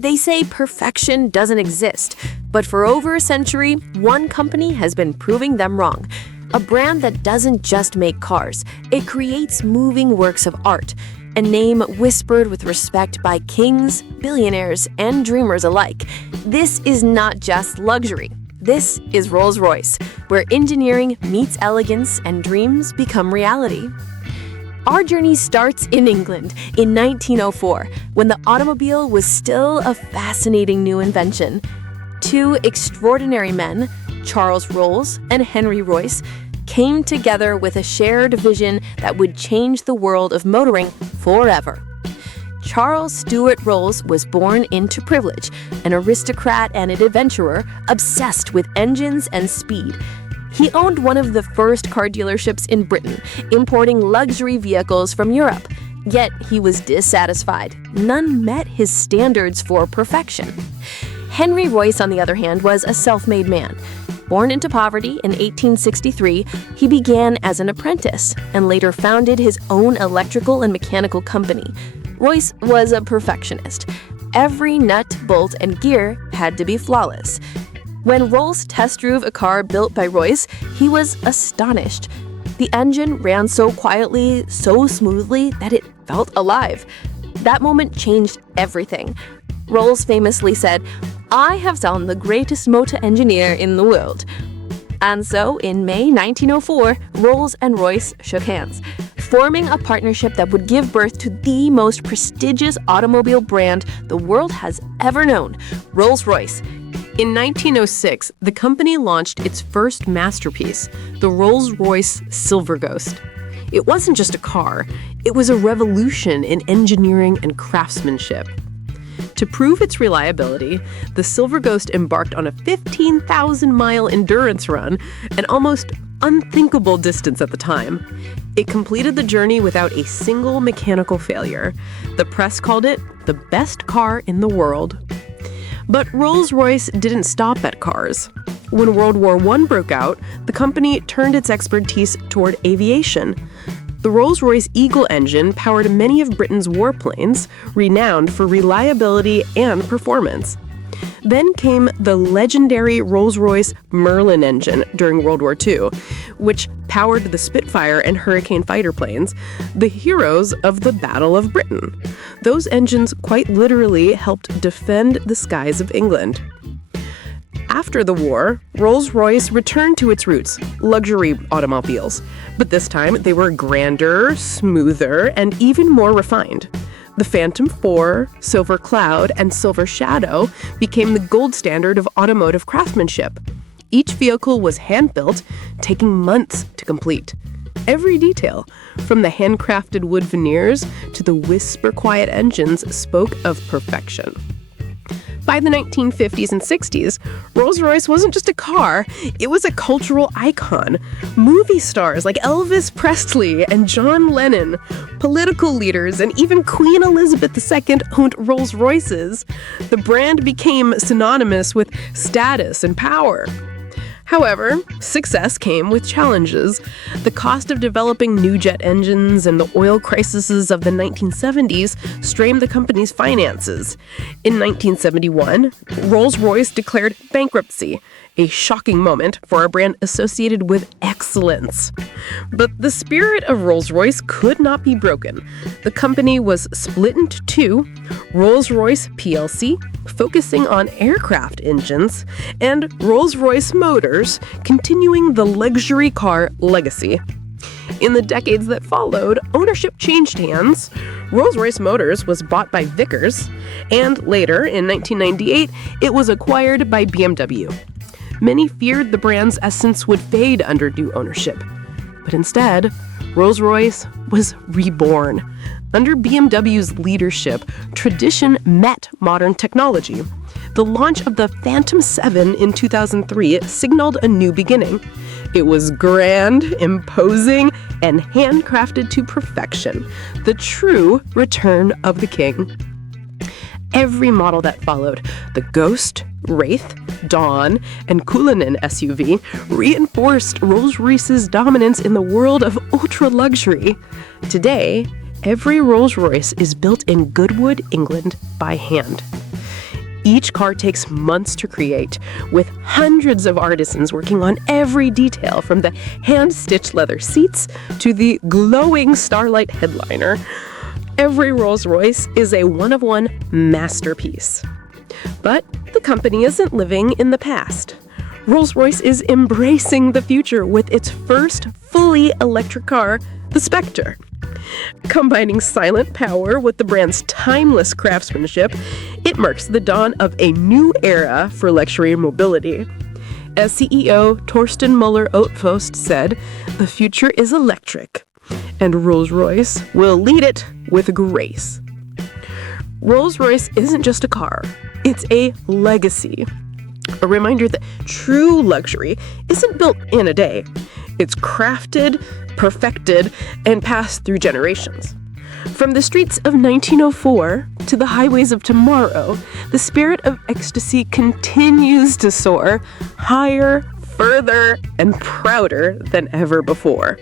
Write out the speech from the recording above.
They say perfection doesn't exist, but for over a century, one company has been proving them wrong. A brand that doesn't just make cars, it creates moving works of art, a name whispered with respect by kings, billionaires, and dreamers alike. This is not just luxury. This is Rolls-Royce, where engineering meets elegance and dreams become reality. Our journey starts in England in 1904, when the automobile was still a fascinating new invention. Two extraordinary men, Charles Rolls and Henry Royce, came together with a shared vision that would change the world of motoring forever. Charles Stuart Rolls was born into privilege, an aristocrat and an adventurer obsessed with engines and speed. He owned one of the first car dealerships in Britain, importing luxury vehicles from Europe. Yet he was dissatisfied. None met his standards for perfection. Henry Royce, on the other hand, was a self-made man. Born into poverty in 1863, he began as an apprentice and later founded his own electrical and mechanical company. Royce was a perfectionist. Every nut, bolt, and gear had to be flawless. When Rolls test drove a car built by Royce, he was astonished. The engine ran so quietly, so smoothly, that it felt alive. That moment changed everything. Rolls famously said, "I have found the greatest motor engineer in the world." And so, in May 1904, Rolls and Royce shook hands, forming a partnership that would give birth to the most prestigious automobile brand the world has ever known, Rolls-Royce. In 1906, the company launched its first masterpiece, the Rolls-Royce Silver Ghost. It wasn't just a car, it was a revolution in engineering and craftsmanship. To prove its reliability, the Silver Ghost embarked on a 15,000-mile endurance run, an almost unthinkable distance at the time. It completed the journey without a single mechanical failure. The press called it the best car in the world. But Rolls-Royce didn't stop at cars. When World War I broke out, the company turned its expertise toward aviation. The Rolls-Royce Eagle engine powered many of Britain's warplanes, renowned for reliability and performance. Then came the legendary Rolls-Royce Merlin engine during World War II, which powered the Spitfire and Hurricane fighter planes, the heroes of the Battle of Britain. Those engines quite literally helped defend the skies of England. After the war, Rolls-Royce returned to its roots, luxury automobiles. But this time, they were grander, smoother, and even more refined. The Phantom 4, Silver Cloud, and Silver Shadow became the gold standard of automotive craftsmanship. Each vehicle was hand-built, taking months to complete. Every detail, from the handcrafted wood veneers to the whisper-quiet engines, spoke of perfection. By the 1950s and 60s, Rolls-Royce wasn't just a car, it was a cultural icon. Movie stars like Elvis Presley and John Lennon, political leaders, and even Queen Elizabeth II owned Rolls-Royces. The brand became synonymous with status and power. However, success came with challenges. The cost of developing new jet engines and the oil crises of the 1970s strained the company's finances. In 1971, Rolls-Royce declared bankruptcy, a shocking moment for a brand associated with excellence. But the spirit of Rolls-Royce could not be broken. The company was split into two, Rolls-Royce plc, focusing on aircraft engines, and Rolls-Royce Motors, continuing the luxury car legacy. In the decades that followed, ownership changed hands. Rolls-Royce Motors was bought by Vickers, and later, in 1998, it was acquired by BMW. Many feared the brand's essence would fade under new ownership. But instead, Rolls-Royce was reborn. Under BMW's leadership, tradition met modern technology. The launch of the Phantom 7 in 2003 signaled a new beginning. It was grand, imposing, and handcrafted to perfection. The true return of the king. Every model that followed, the Ghost, Wraith, Dawn, and Cullinan SUV, reinforced Rolls-Royce's dominance in the world of ultra-luxury. Today, every Rolls-Royce is built in Goodwood, England, by hand. Each car takes months to create, with hundreds of artisans working on every detail, from the hand-stitched leather seats to the glowing starlight headliner. Every Rolls-Royce is a one-of-one masterpiece. But the company isn't living in the past. Rolls-Royce is embracing the future with its first fully electric car, the Spectre. Combining silent power with the brand's timeless craftsmanship, it marks the dawn of a new era for luxury mobility. As CEO Torsten Müller-Ottfost said, "The future is electric, and Rolls-Royce will lead it with grace." Rolls-Royce isn't just a car, it's a legacy. A reminder that true luxury isn't built in a day. It's crafted, perfected, and passed through generations. From the streets of 1904 to the highways of tomorrow, the spirit of ecstasy continues to soar higher, further, and prouder than ever before.